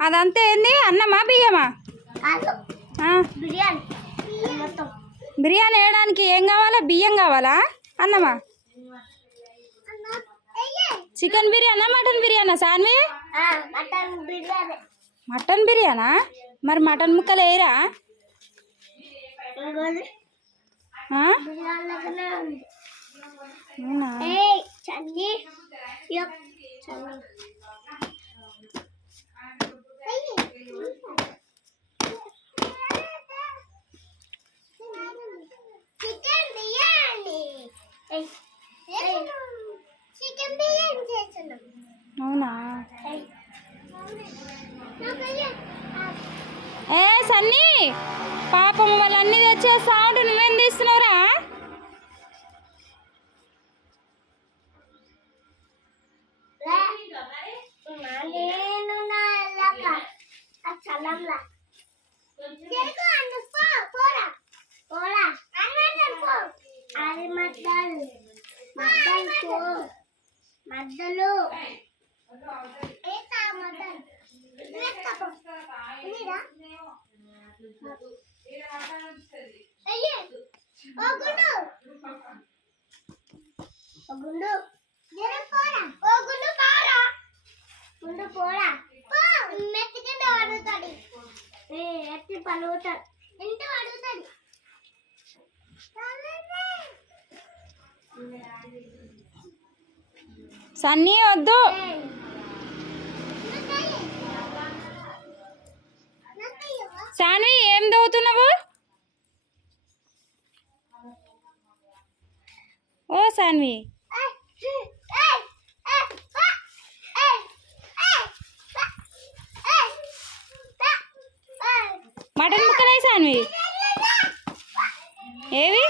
అదంతా ఏంది? అన్నమా బియ్యమా? బిర్యానీ వేయడానికి ఏం కావాలా? బియ్యం కావాలా? అన్నమా? చికెన్ బిర్యానా మటన్ బిర్యానా సాన్వి? మటన్ బిర్యానా? మరి మటన్ ముక్కలు వేయరా? అవునా? ఏ సన్నీ, పాపం వాళ్ళన్నీ తెచ్చే సౌండ్ నువ్వేం తీస్తున్నావురా? మద్దలు ఎత్తి పలుగుతాడు ఎంత అడుగుతాడు. సన్నీ వద్దు. సాన్వి ఏం చదువుతున్నావు? ఓ సాన్వి, మటన్ ముక్కలే సాన్వి. ఏవి?